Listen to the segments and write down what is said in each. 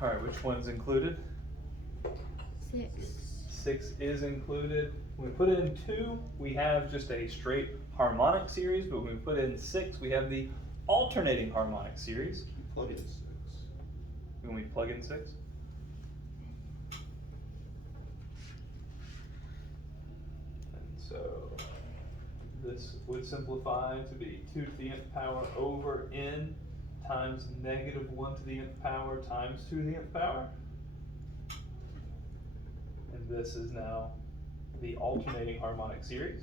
All right, which one's included? 6. 6 is included. When we put in 2, we have just a straight harmonic series, but when we put in 6, we have the alternating harmonic series. Plug in 6. When we plug in 6. And so this would simplify to be 2 to the nth power over n times negative 1 to the nth power times 2 to the nth power. And this is now the alternating harmonic series.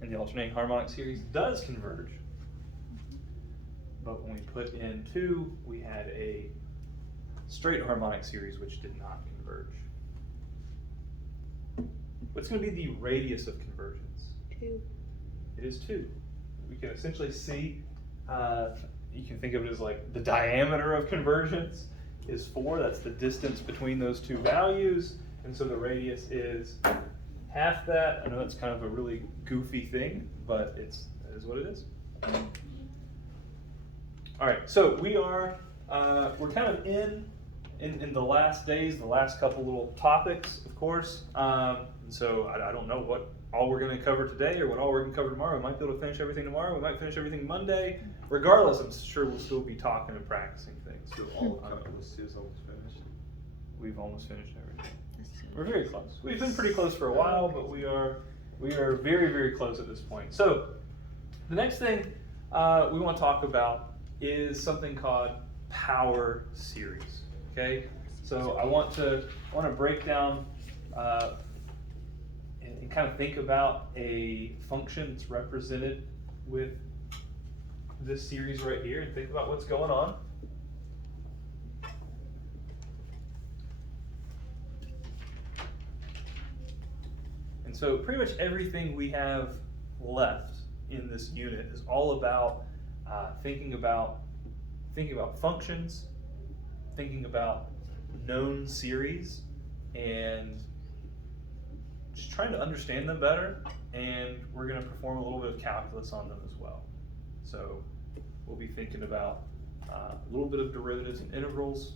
And the alternating harmonic series does converge. But when we put in 2, we had a straight harmonic series which did not converge. What's going to be the radius of convergence? 2. It is 2. We can essentially see, you can think of it as like the diameter of convergence is 4. That's the distance between those two values. And so the radius is half that. I know it's kind of a really goofy thing, but it is what it is. All right, so we're kind of in the last days, the last couple little topics, of course. And so I don't know what all we're going to cover today or what all we're going to cover tomorrow. We might be able to finish everything tomorrow. We might finish everything Monday. Regardless, I'm sure we'll still be talking and practicing things. So all of calculus is almost finished. We've almost finished everything. We're very close. We've been pretty close for a while, but we are very, very close at this point. So the next thing we want to talk about is something called power series. Okay, so I want to break down and kind of think about a function that's represented with this series right here, and think about what's going on. And so pretty much everything we have left in this unit is all about thinking about functions, thinking about known series, and just trying to understand them better. And we're going to perform a little bit of calculus on them as well. So we'll be thinking about a little bit of derivatives and integrals,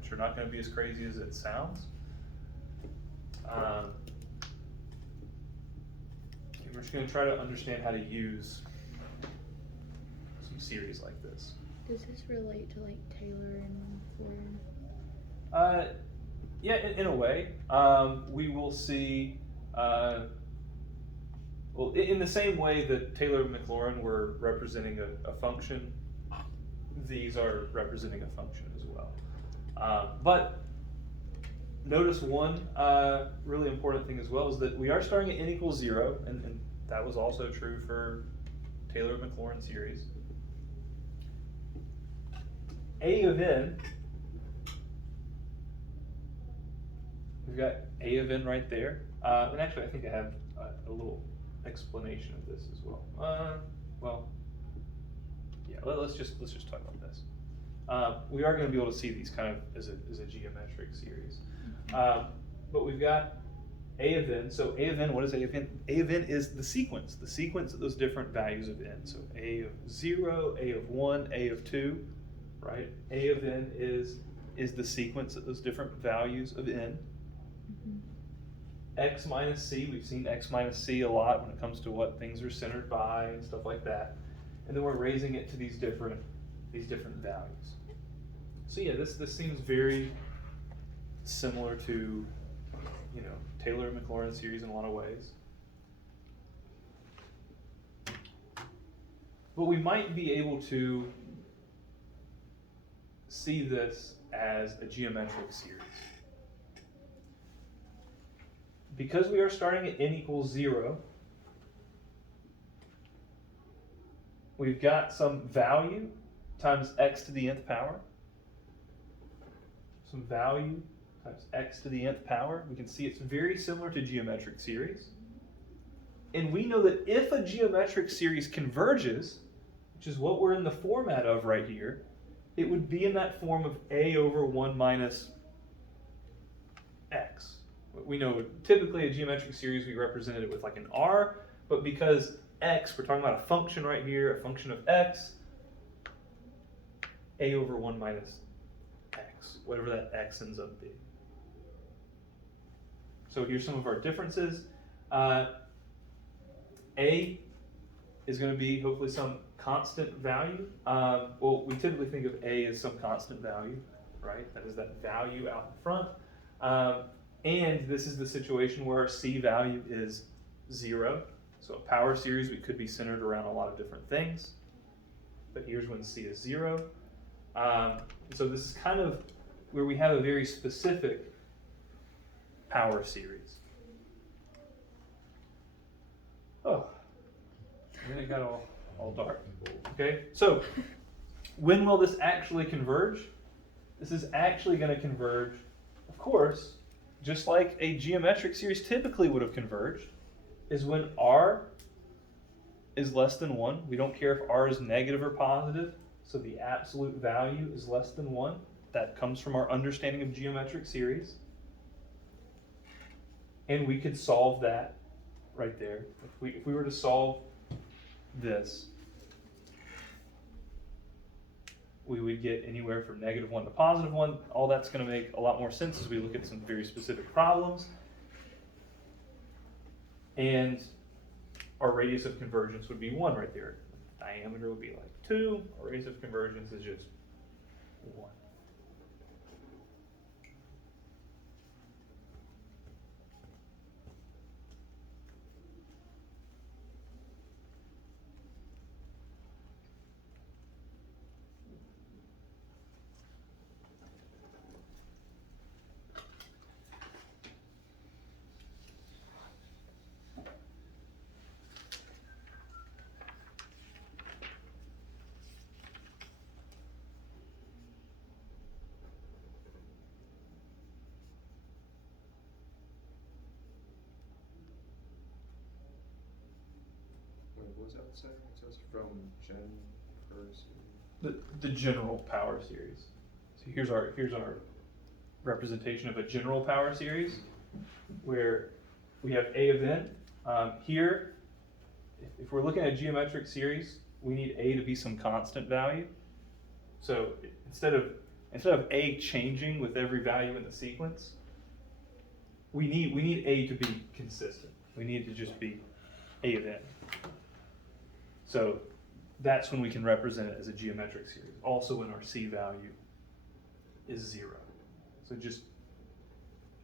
which are not going to be as crazy as it sounds. We're just going to try to understand how to use some series like this. Does this relate to like Taylor and Maclaurin? Yeah, in a way. We will see, well, in the same way that Taylor and Maclaurin were representing a function, these are representing a function as well. But notice one really important thing as well is that we are starting at n equals 0, and that was also true for Taylor and Maclaurin series. A of n, we've got A of n right there. And actually I think I have a little explanation of this as well. Well, yeah, let's just talk about this. We are going to be able to see these kind of as a geometric series. But we've got A of n. So A of n, what is A of n? A of n is the sequence of those different values of n. So A of 0, A of 1, A of 2, right? A of n is the sequence of those different values of n. Mm-hmm. X minus c, we've seen X minus c a lot when it comes to what things are centered by and stuff like that. And then we're raising it to these different values. So yeah, this seems very similar to, Taylor and Maclaurin series in a lot of ways. But we might be able to see this as a geometric series. Because we are starting at n equals 0, we've got some value times x to the nth power. Some value times x to the nth power. We can see it's very similar to geometric series. And we know that if a geometric series converges, which is what we're in the format of right here, it would be in that form of a over 1 minus x. We know typically a geometric series we represented it with like an r, but because x, we're talking about a function right here, a function of x, a over 1 minus x, whatever that x ends up being. So here's some of our differences. A is going to be hopefully some constant value. Well, we typically think of A as some constant value, right? That is that value out in front. And this is the situation where our C value is 0. So a power series, we could be centered around a lot of different things. But here's when C is 0. So this is kind of where we have a very specific power series. Oh, and then it got all dark. Okay, so when will this actually converge? This is actually going to converge, of course, just like a geometric series typically would have converged, is when R is less than 1. We don't care if R is negative or positive, so the absolute value is less than 1. That comes from our understanding of geometric series. And we could solve that right there. If we were to solve this, we would get anywhere from -1 to +1. All that's going to make a lot more sense as we look at some very specific problems. And our radius of convergence would be 1 right there. Diameter would be like 2. Our radius of convergence is just 1. Wait, what was that saying? It says from Gen per series. The general power series. So here's our representation of a general power series, where we have A of n. Here, if we're looking at a geometric series, we need A to be some constant value. So instead of A changing with every value in the sequence, we need A to be consistent. We need to just be A of n. So that's when we can represent it as a geometric series. Also when our C value is 0. So just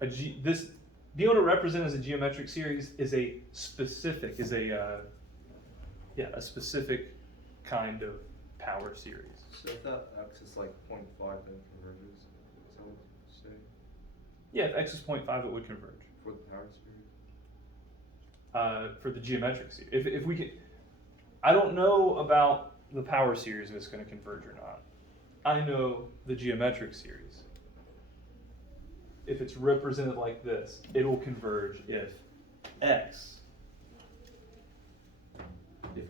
being able to represent as a geometric series is a specific kind of power series. So if that x is like 0.5, then converges. Is that what you say? Yeah, if x is 0.5, it would converge. For the power series? For the geometric series. If we could, I don't know about the power series if it's going to converge or not. I know the geometric series. If it's represented like this, it will converge if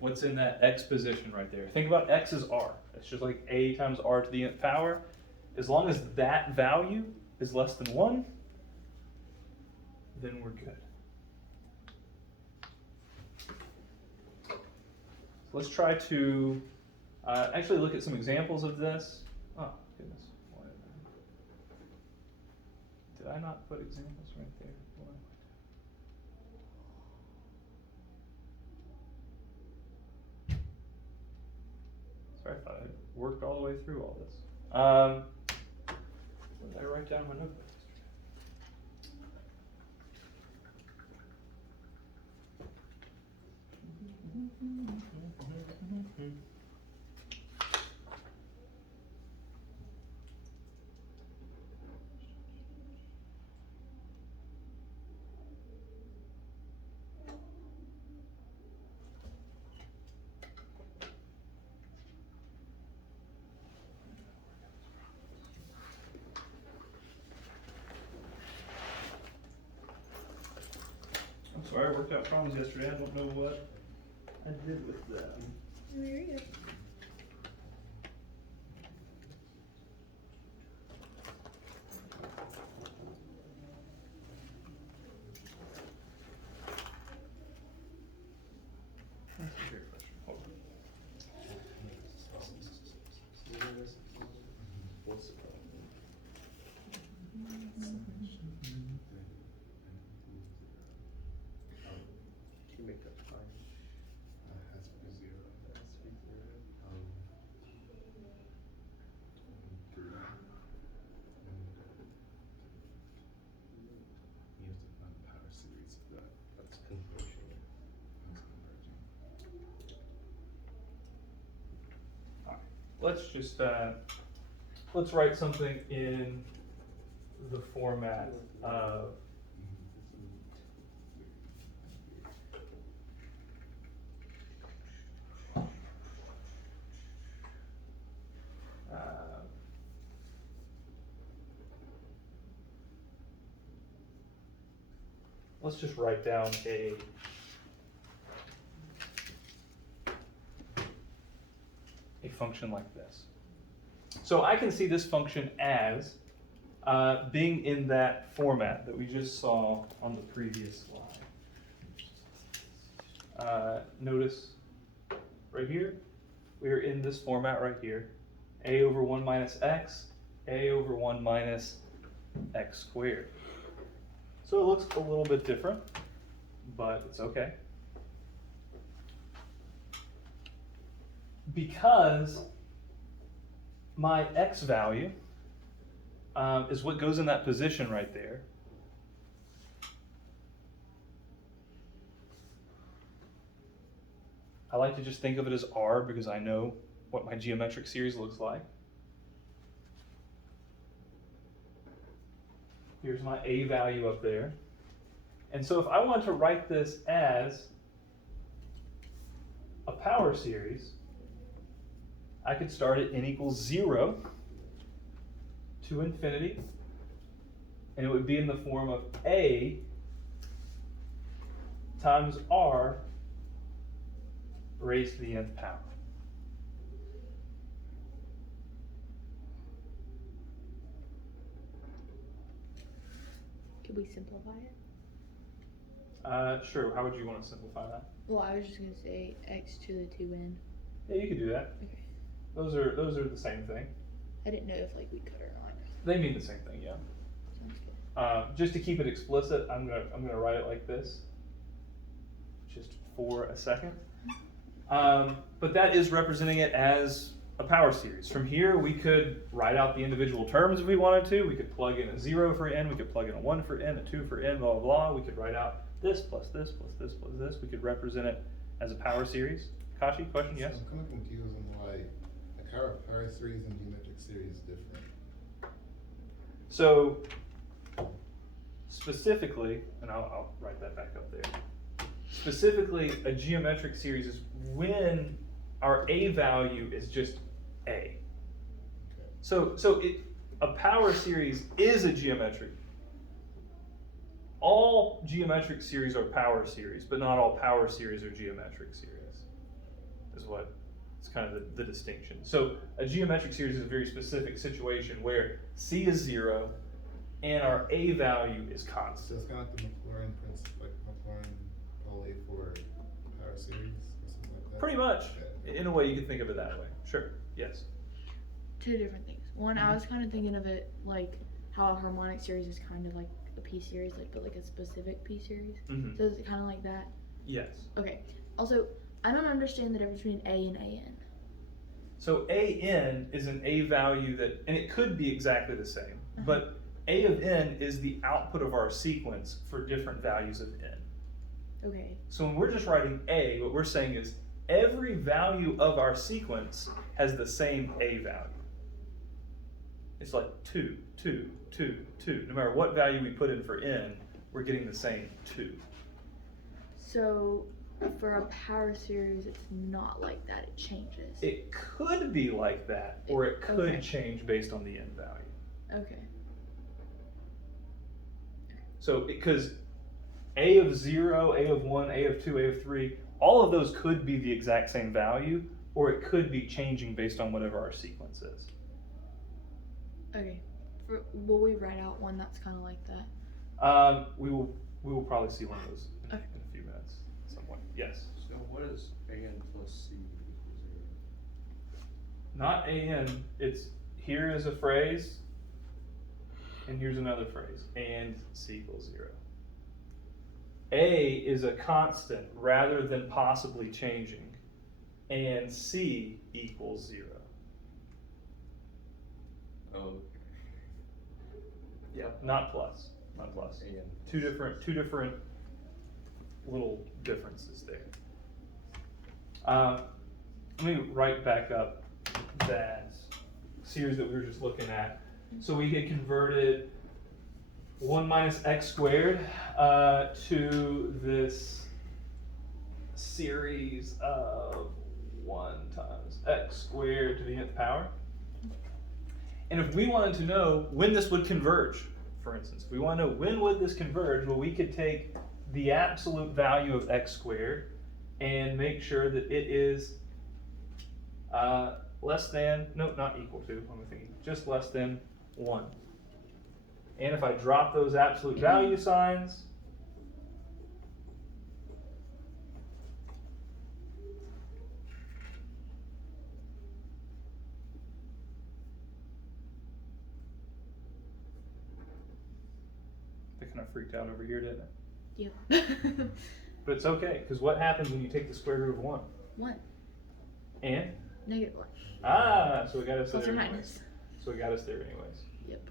what's in that x position right there. Think about x as r. It's just like a times r to the nth power. As long as that value is less than 1, then we're good. Let's try to actually look at some examples of this. Oh, goodness. Did I not put examples right there? Sorry, I thought I worked all the way through all this. What did I write down in my notebook? I'm sorry, I worked out problems yesterday. I don't know what I did with them. Very good. That's a great question. Hold on. What's the problem? Can you make that fine? Has to be 0. That has to be 0. 3. And you have to find the power series of that. That's converging. That's converging. Alright, let's just, let's write something in the format of let's just write down a function like this. So I can see this function as being in that format that we just saw on the previous slide. Notice right here, we're in this format right here. A over 1 minus x, a over 1 minus x squared. So it looks a little bit different, but it's okay. Because my x value is what goes in that position right there. I like to just think of it as r because I know what my geometric series looks like. Here's my a value up there. And so if I want to write this as a power series, I could start at n equals 0 to infinity, and it would be in the form of a times r raised to the nth power. Could we simplify it? Sure, how would you want to simplify that? Well, I was just gonna say x to the 2n. Yeah, you could do that. Okay. Those are the same thing. I didn't know if like we could or not. They mean the same thing, yeah. Sounds good. Just to keep it explicit, I'm gonna write it like this, just for a second. But that is representing it as a power series. From here, we could write out the individual terms if we wanted to. We could plug in a 0 for n. We could plug in a 1 for n, a 2 for n, blah blah blah. We could write out this plus this plus this plus this. We could represent it as a power series. Kashi, question? Yes. So I'm kind of confused on why a power series and geometric series is different. So specifically, and I'll write that back up there. Specifically, a geometric series is when our a value is just a. Okay. So a power series is a geometric. All geometric series are power series, but not all power series are geometric series. Is what it's kind of the distinction. So a geometric series is a very specific situation where c is 0 and our a value is So constant. it's kind of like the Maclaurin principle, like Maclaurin Pauli for power series or something like that? Pretty much. Okay. In a way, you can think of it that way. Sure. Yes. Two different things. One, I was kind of thinking of it like how a harmonic series is kind of like a p series, like but like a specific p series. Mm-hmm. So is it kind of like that? Yes. Okay. Also, I don't understand the difference between a and an. So an is an a value that, and it could be exactly the same, but a of n is the output of our sequence for different values of n. Okay. So when we're just writing a, what we're saying is every value of our sequence has the same a value. It's like 2, 2, 2, 2. No matter what value we put in for n, we're getting the same 2. So for a power series, it's not like that. It changes. It could be like that, or it could Okay. change based on the n value. Okay. So, because a of 0, a of 1, a of 2, a of 3, all of those could be the exact same value, or it could be changing based on whatever our sequence is. Okay. Will we write out one that's kind of like that? We will probably see one of those in, Okay. in a few minutes at some point. Yes. So what is an plus c equals 0? Not an, it's here is a phrase, and here's another phrase, and C equals 0. A is a constant rather than possibly changing, and C equals 0. Oh. Yep, not plus, not plus. And Two different little differences there. Let me write back up that series that we were just looking at. So we get converted 1 minus x squared to this series of 1 times x squared to the nth power. And if we wanted to know when this would converge, for instance, if we want to know when would this converge, well, we could take the absolute value of x squared and make sure that it is less than, no, not equal to, what am I thinking? Just less than 1. And if I drop those absolute value signs, that kind of freaked out over here, didn't it? Yep. But it's okay, because what happens when you take the square root of 1? 1. And? Negative 1. Ah, so we got us Plus there or anyways. minus. So we got us there anyways. Yep.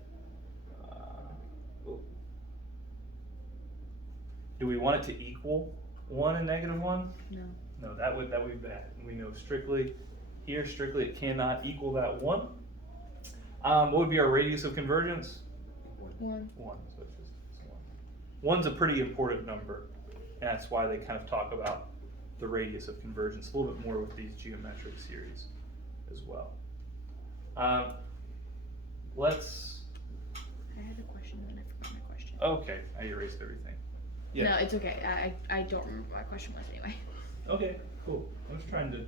Oh. Do we want it to equal 1 and negative 1? No. No, that would be bad. We know strictly it cannot equal that 1. What would be our radius of convergence? 1. 1. So it's just 1. 1's a pretty important number, and that's why they kind of talk about the radius of convergence a little bit more with these geometric series as well. Let's. I had a question and I forgot my question. Okay, I erased everything. No, it's okay. I don't remember what my question was anyway. Okay, cool. I was trying to.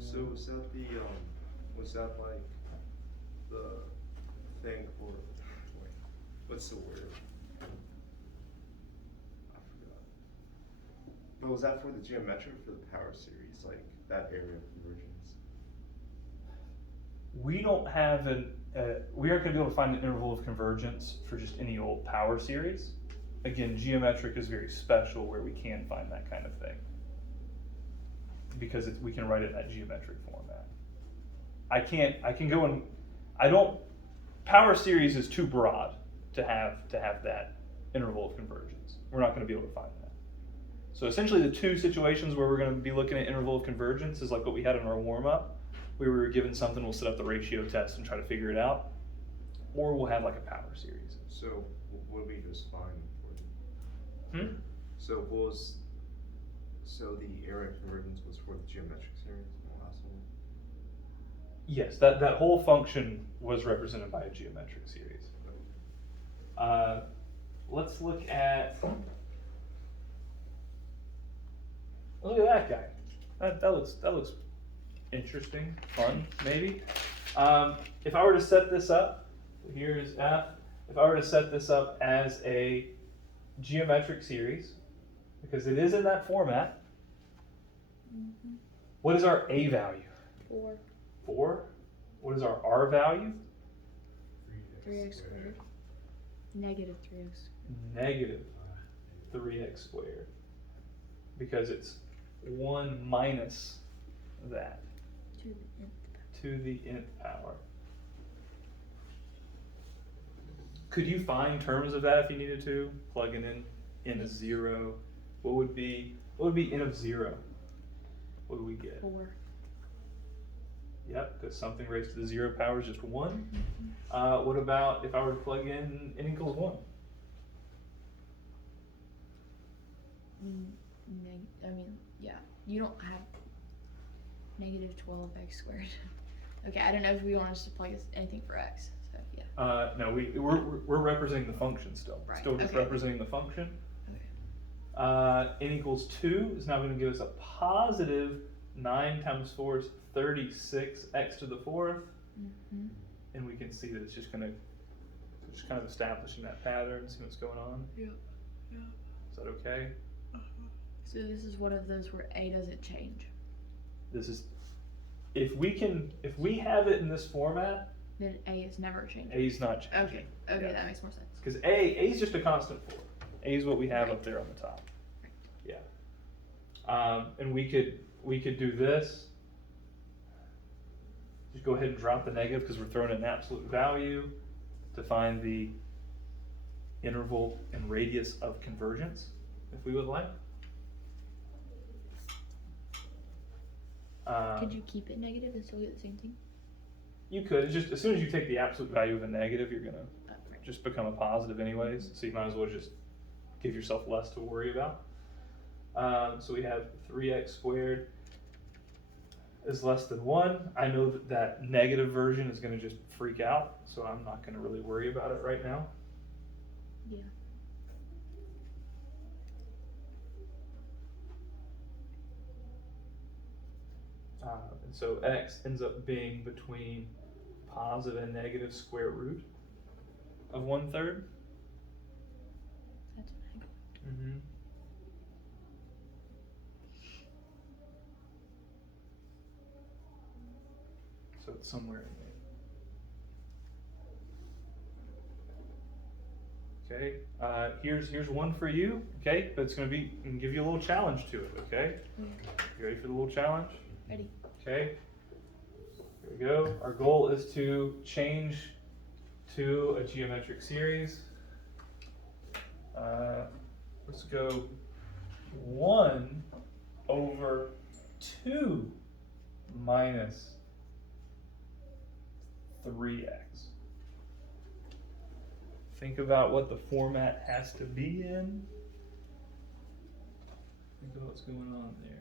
so was that like the thing for, wait, what's the word? I forgot. But was that for the geometric or for the power series, like that area of convergence? We don't have we aren't going to be able to find an interval of convergence for just any old power series. Again, geometric is very special where we can find that kind of thing. Because we can write it in that geometric format. I can go and, power series is too broad to have that interval of convergence. We're not going to be able to find that. So essentially the two situations where we're going to be looking at interval of convergence is like what we had in our warm-up. We were given something, we'll set up the ratio test and try to figure it out. Or we'll have like a power series. So what did we just find for it? Hmm? So the area of convergence was for the geometric series, the last one? Yes, that whole function was represented by a geometric series. Let's look at that guy. That looks interesting, fun, maybe. If I were to set this up, here's F. If I were to set this up as a geometric series, because it is in that format, what is our A value? 4. 4. What is our R value? 3x squared. Negative 3x. Negative 3x squared. Because it's 1 minus that. To the nth power. Could you find terms of that if you needed to? Plugging in n is 0. What would be n of 0? What do we get? 4. Yep, because something raised to the 0 power is just 1. What about if I were to plug in n equals 1? Yeah, you don't have negative 12x squared. Okay, I don't know if we want us to plug anything for x, so yeah. No, we're representing the function still. Right, Still just okay. representing the function. Okay. N equals 2 is now going to give us a positive 9 times 4 is 36 x to the 4th. Mm-hmm. And we can see that it's just kind of establishing that pattern, see what's going on. Yeah. Yeah. Is that okay? So this is one of those where a doesn't change. This is if we have it in this format, Then A is never changing. A is not changing. Okay, Yeah. that makes more sense. Because A is just a constant 4. A is what we have up there on the top. Right. Yeah. And we could do this. Just go ahead and drop the negative because we're throwing in an absolute value to find the interval and radius of convergence, if we would like. Could you keep it negative and still get the same thing? You could. It's just as soon as you take the absolute value of a negative, you're gonna Right. just become a positive anyways. So you might as well just give yourself less to worry about. So we have 3x squared is less than 1. I know that that negative version is gonna just freak out, so I'm not gonna really worry about it right now. Yeah. And so x ends up being between positive and negative square root of 1/3. That's what I got. Mm-hmm. So it's somewhere in there. Okay, here's one for you, okay? But it's gonna give you a little challenge to it, okay? Okay. You ready for the little challenge? Ready? Okay. Here we go. Our goal is to change to a geometric series. Let's go 1/2 minus 3x. Think about what the format has to be in. Think about what's going on there.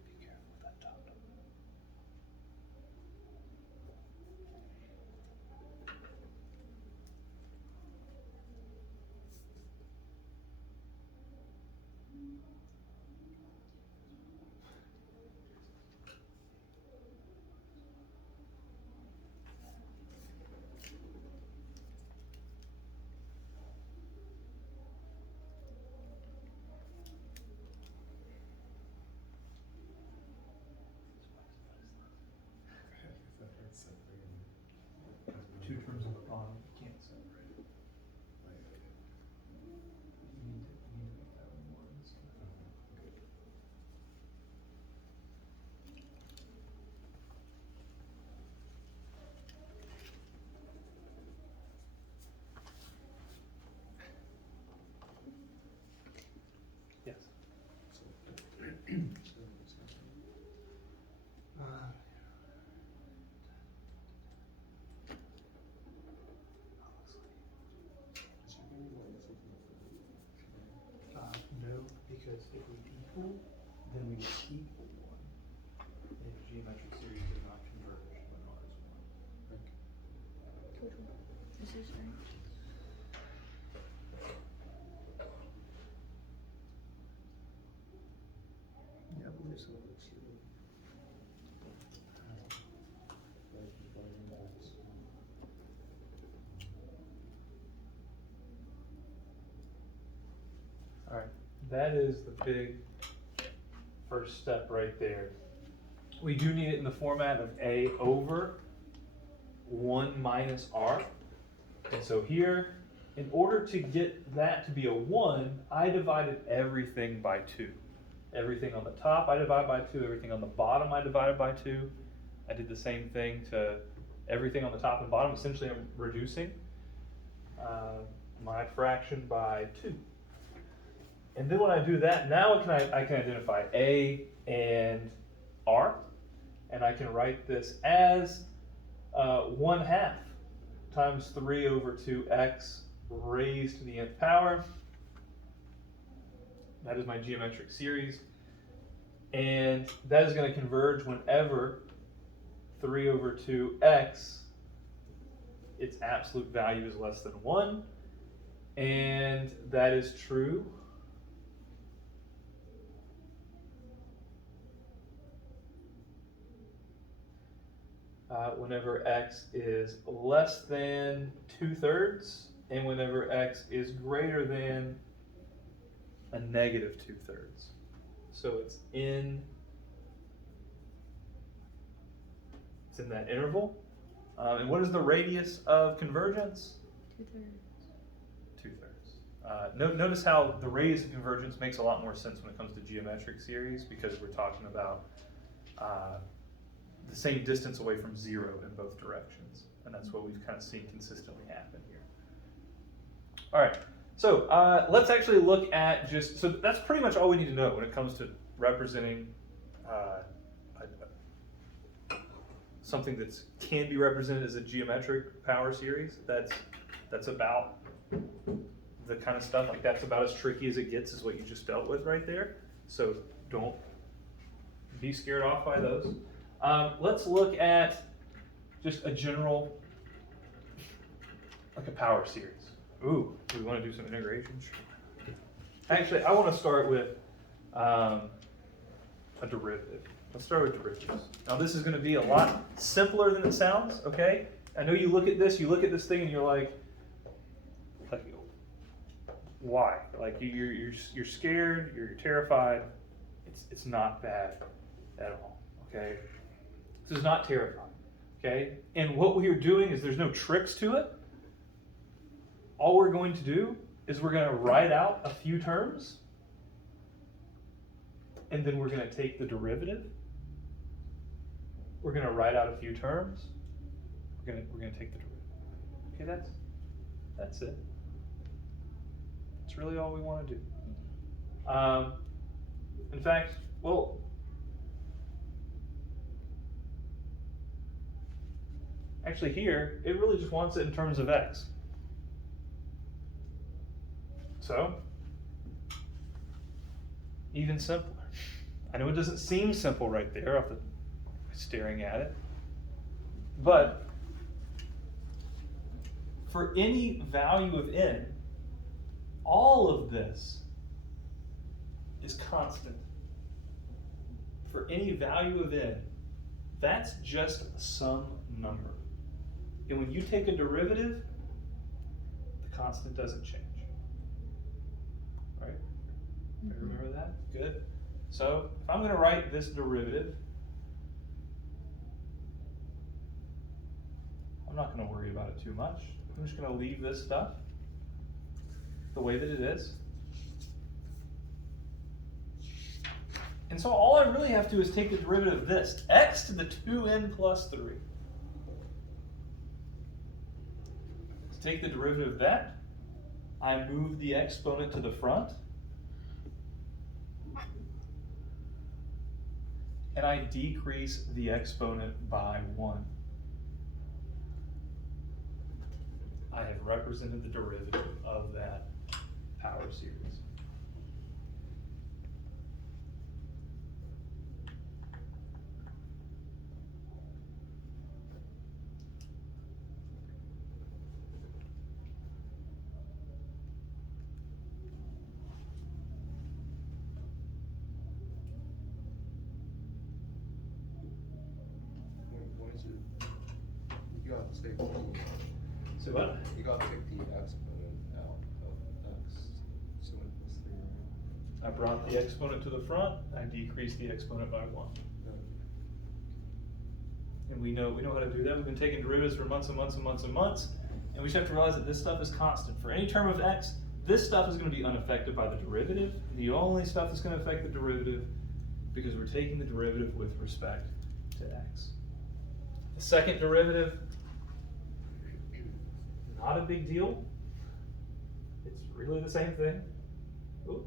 Be careful with that top. Two terms on the bottom, you can't separate it. You need to make that one one. So. Yes. No, because if we equal, then we equal 1. And the geometric series does not converge when R is 1. Which one? This is right. Yeah, I believe so. Let's see. Alright, that is the big first step right there. We do need it in the format of A over 1 minus R. And so here, in order to get that to be a 1, I divided everything by 2. Everything on the top I divide by 2, everything on the bottom I divided by 2. I did the same thing to everything on the top and bottom. Essentially I'm reducing my fraction by 2. And then when I do that, now I can identify A and R, and I can write this as 1/2 times 3 over 2x raised to the nth power. That is my geometric series. And that is going to converge whenever 3 over 2x, its absolute value is less than 1. And that is true whenever x is less than 2/3 and whenever x is greater than a negative 2/3. So it's in that interval. And what is the radius of convergence? 2/3. 2/3. Notice how the radius of convergence makes a lot more sense when it comes to geometric series, because we're talking about the same distance away from 0 in both directions. And that's what we've kind of seen consistently happen here. All right, so let's actually look at so that's pretty much all we need to know when it comes to representing something that can be represented as a geometric power series. That's about the kind of stuff, like that's about as tricky as it gets, is what you just dealt with right there. So don't be scared off by those. Let's look at just a general, like a power series. Ooh, do we want to do some integration? Sure. Actually, I want to start with a derivative. Let's start with derivatives. Now this is going to be a lot simpler than it sounds, okay? I know you look at this thing and you're like why? Like you're scared, you're terrified. It's not bad at all, okay? This is not terrifying, okay? And what we are doing is there's no tricks to it. All we're going to do is we're going to write out a few terms, and then we're going to take the derivative. We're going to write out a few terms. We're going to take the derivative. Okay, that's it. That's really all we want to do. In fact, well, actually here, it really just wants it in terms of x. So, even simpler. I know it doesn't seem simple right there off the staring at it, but for any value of n, all of this is constant. For any value of n, that's just some number. And when you take a derivative, the constant doesn't change. Right? Remember that? Good. So if I'm going to write this derivative, I'm not going to worry about it too much. I'm just going to leave this stuff the way that it is. And so all I really have to do is take the derivative of this, x to the 2n plus 3. To take the derivative of that, I move the exponent to the front, and I decrease the exponent by 1. I have represented the derivative of that power series. What is it? You got to take So what? You got to take the exponent out of x. So it was 3, right? I brought the exponent to the front, I decreased the exponent by 1. No. And we know how to do that. We've been taking derivatives for months and months and months and months, and we just have to realize that this stuff is constant. For any term of x, this stuff is going to be unaffected by the derivative. The only stuff that's going to affect the derivative, because we're taking the derivative with respect to x. The second derivative, not a big deal. It's really the same thing. Ooh,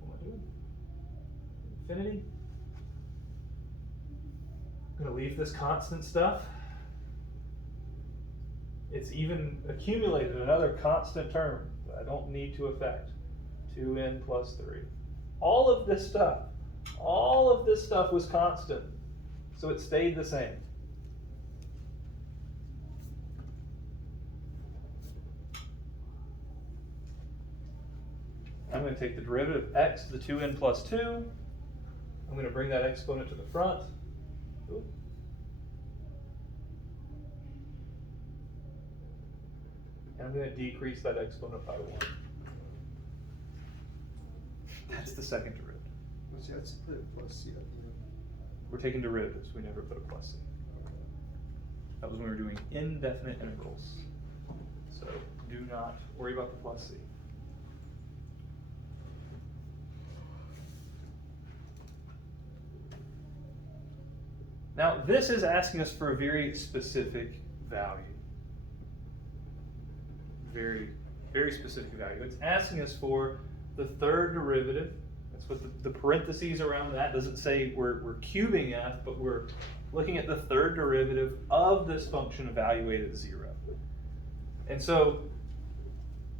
what am I doing? Infinity. I'm going to leave this constant stuff. It's even accumulated another constant term that I don't need to affect. 2n plus 3. All of this stuff was constant, so it stayed the same. I'm going to take the derivative of x to the 2n plus 2. I'm going to bring that exponent to the front. Ooh. And I'm going to decrease that exponent by 1. That's the second derivative. So let's put a plus c at the end. We're taking derivatives. We never put a plus c. That was when we were doing indefinite integrals. So do not worry about the plus c. Now, this is asking us for a very specific value. Very, very specific value. It's asking us for the third derivative. That's what the parentheses around that doesn't say we're cubing f, but we're looking at the third derivative of this function evaluated at 0. And so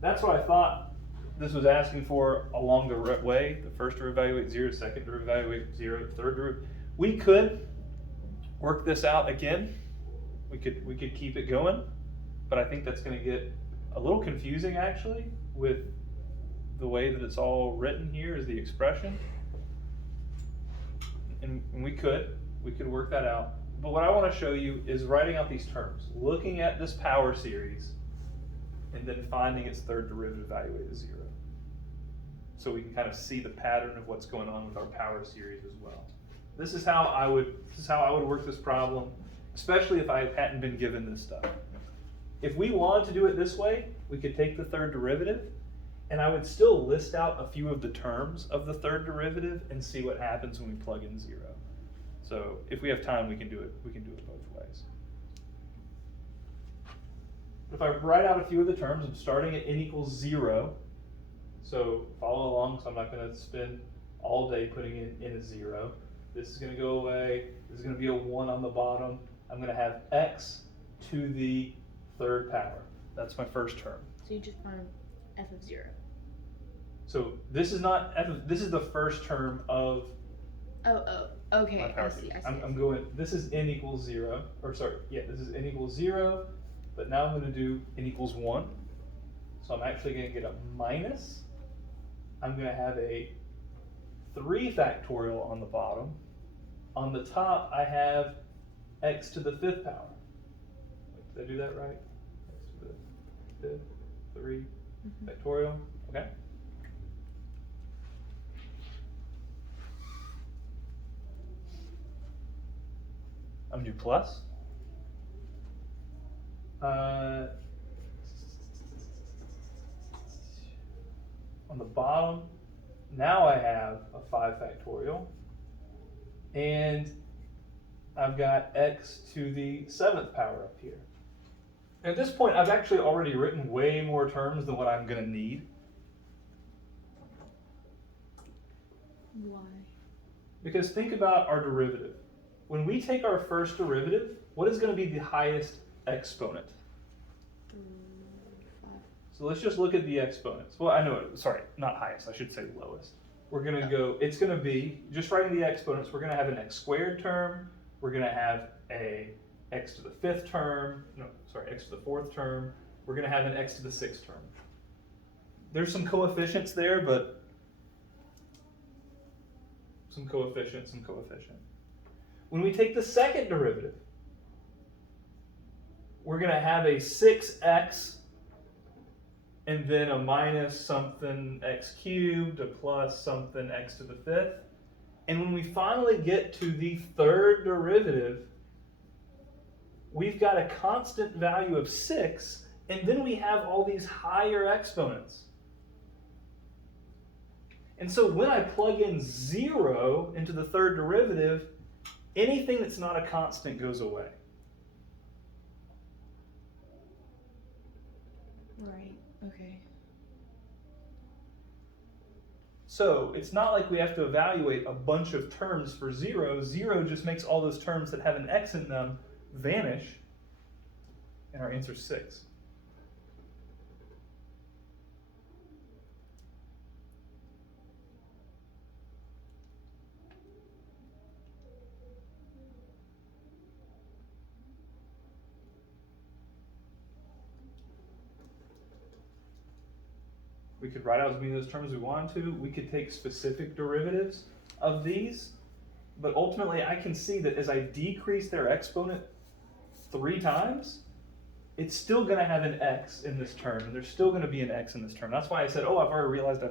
that's what I thought this was asking for along the way. The first derivative evaluate 0, second derivative evaluate 0, third derivative. We could work this out again. We could keep it going, but I think that's going to get a little confusing actually with the way that it's all written here as the expression. And we could work that out. But what I want to show you is writing out these terms, looking at this power series, and then finding its third derivative evaluated at 0. So we can kind of see the pattern of what's going on with our power series as well. This is how I would work this problem, especially if I hadn't been given this stuff. If we wanted to do it this way, we could take the third derivative, and I would still list out a few of the terms of the third derivative and see what happens when we plug in 0. So if we have time, we can do it. We can do it both ways. If I write out a few of the terms, I'm starting at n equals 0. So follow along. So I'm not going to spend all day putting in n as 0. This is going to go away. This is going to be a 1 on the bottom. I'm going to have x to the third power. That's my first term. So you just find f of 0. So this is not f. This is the first term of. Oh, okay. my power I see. series. I see. I'm going. This is n equals 0. Or sorry, yeah, this is n equals 0. But now I'm going to do n equals 1. So I'm actually going to get a minus. I'm going to have a 3 factorial on the bottom. On the top, I have x to the 5th power. Did I do that right? X to the 5th, 3 factorial. Okay. I'm going to do plus. On the bottom, now I have a 5 factorial, and I've got x to the 7th power up here. At this point, I've actually already written way more terms than what I'm going to need. Why? Because think about our derivative. When we take our first derivative, what is going to be the highest exponent? 5. So let's just look at the exponents. Well, I know it, sorry, not highest, I should say lowest. We're going to go, it's going to be, just writing the exponents, we're going to have an x squared term, we're going to have a x to the 5th term, x to the 4th term, we're going to have an x to the 6th term. There's some coefficients there, but some coefficient. When we take the second derivative, we're going to have a 6x and then a minus something x cubed, a plus something x to the 5th. And when we finally get to the third derivative, we've got a constant value of 6, and then we have all these higher exponents. And so when I plug in 0 into the third derivative, anything that's not a constant goes away. Right, okay. So it's not like we have to evaluate a bunch of terms for 0. 0 just makes all those terms that have an x in them vanish, and our answer is 6. We could write out as many of those terms as we wanted to. We could take specific derivatives of these, but ultimately I can see that as I decrease their exponent 3 times, it's still going to have an x in this term, and there's still going to be an x in this term. That's why I said, oh, I've already realized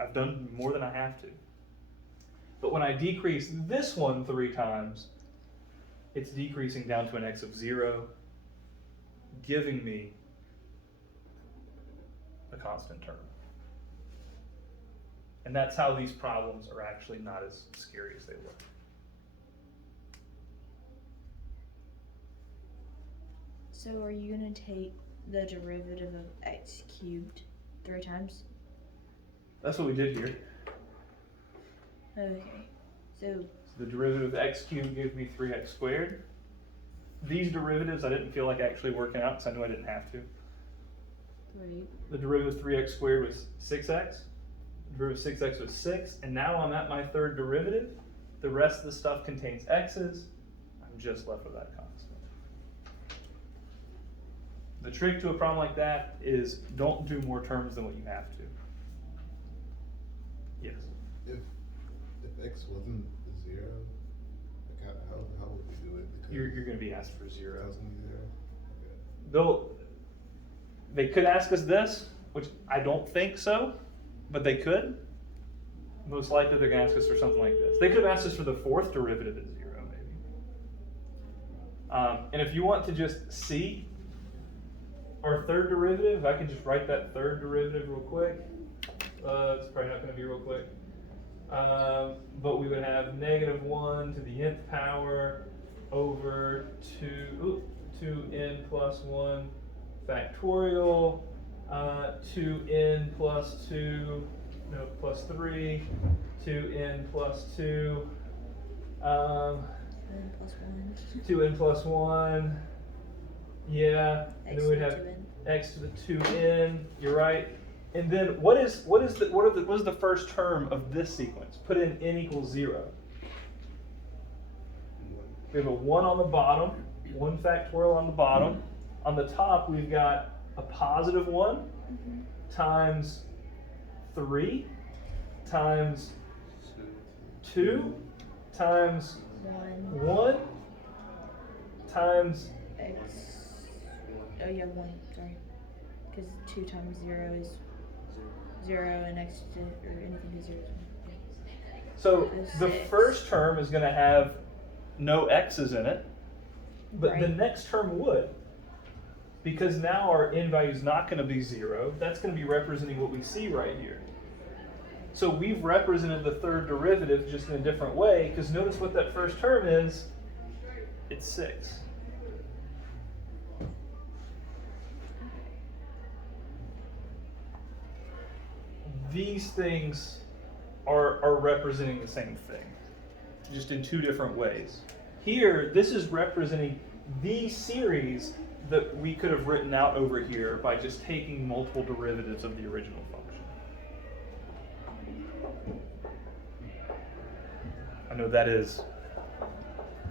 I've done more than I have to. But when I decrease this one 3 times, it's decreasing down to an x of 0, giving me a constant term. And that's how these problems are actually not as scary as they look. So are you going to take the derivative of x cubed 3 times? That's what we did here. Okay, so The derivative of x cubed gave me 3x squared. These derivatives I didn't feel like actually working out because I knew I didn't have to. right. The derivative of 3x squared was 6x. The derivative of 6x was 6. And now I'm at my third derivative. The rest of the stuff contains x's. I'm just left with that constant. The trick to a problem like that is don't do more terms than what you have to. Yes. If x wasn't 0, like how would we do it? Because You're going to be asked for 0. 0. They could ask us this, which I don't think so, but they could. Most likely they're going to ask us for something like this. They could have asked us for the fourth derivative at 0, maybe. And if you want to just see our third derivative, if I can just write that third derivative real quick. It's probably not going to be real quick. But we would have -1 to the nth power over 2n plus 1 factorial, 2n plus 2, no, plus 3, 2n plus 2, 2n plus 1. 2n plus 1, yeah, and X then we'd to the have 2n. x to the 2n, you're right. And then what is the first term of this sequence? Put in n equals 0. We have a 1 on the bottom, 1 factorial on the bottom. On the top, we've got a positive 1 times 3 times 2 times 1 times X. Oh, yeah, 1. Sorry. Because 2 times 0 is 0, and x to, or anything to 0 is 1. So the Six. first term is going to have no x's in it, but the Right. next term would. Because now our n value is not going to be 0. That's going to be representing what we see right here. So we've represented the third derivative just in a different way, because notice what that first term is. It's 6. These things are representing the same thing, just in 2 different ways. Here, this is representing the series that we could have written out over here by just taking multiple derivatives of the original function. I know that is